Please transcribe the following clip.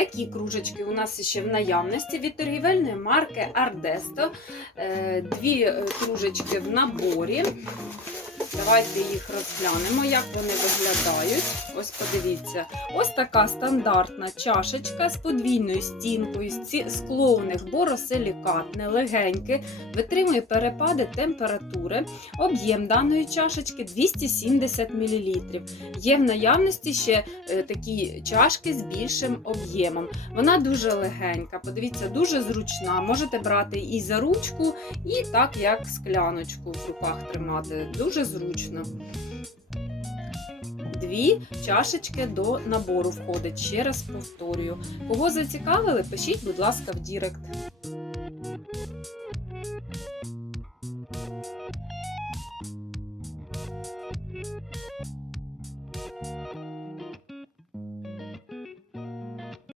Такі кружечки у нас ще в наявності від торгівельної марки Ардесто. Дві е, кружечки в наборі. Давайте їх розглянемо, як вони виглядають. Ось подивіться. Ось така стандартна чашечка з подвійною стінкою, з скло боросилікатне, легеньке, витримує перепади температури. Об'єм даної чашечки 270 мл. Є в наявності ще е, такі чашки з більшим об'ємом. Вона дуже легенька, подивіться, дуже зручна. Можете брати і за ручку, і так як скляночку в руках тримати. Дуже зручно. Дві чашечки до набору входить. Ще раз повторюю. Кого зацікавили, пишіть, будь ласка, в Дірект.